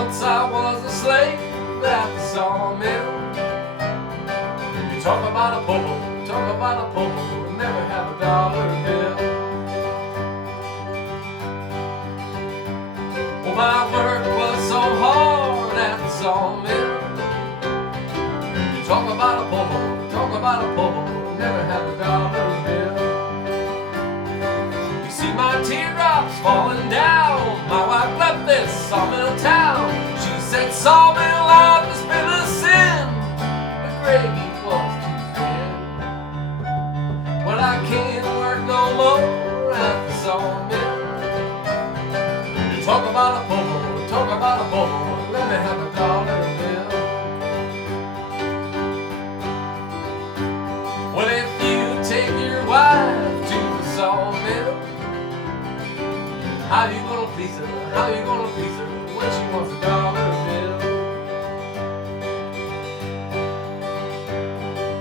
Once I was a slave at the sawmill. You talk about a po-po, talk about a po-po, never have a dollar bill. Well, my work was so hard at the sawmill. You talk about a po-po, talk about a po-po, never have a dollar bill. You see my teardrops falling down. My wife left this sawmill town. She said, "Sawmill life has been a sin. The gravy was too thin. Well, I can't work no more at the sawmill. You talk about a po-po, talk about a po-po, let me have a dollar bill." Well, if you take your wife to the sawmill, how you gonna please her? How you gonna please her when she wants a dollar bill?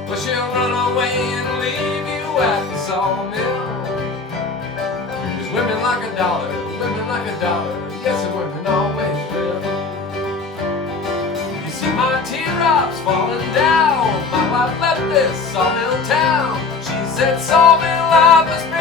Well, she'll run away and leave you at the sawmill. 'Cause women like a dollar, women like a dollar. Yes, and women always will. You see my teardrops falling down. My wife left this sawmill town. She said, "Sawmill life has been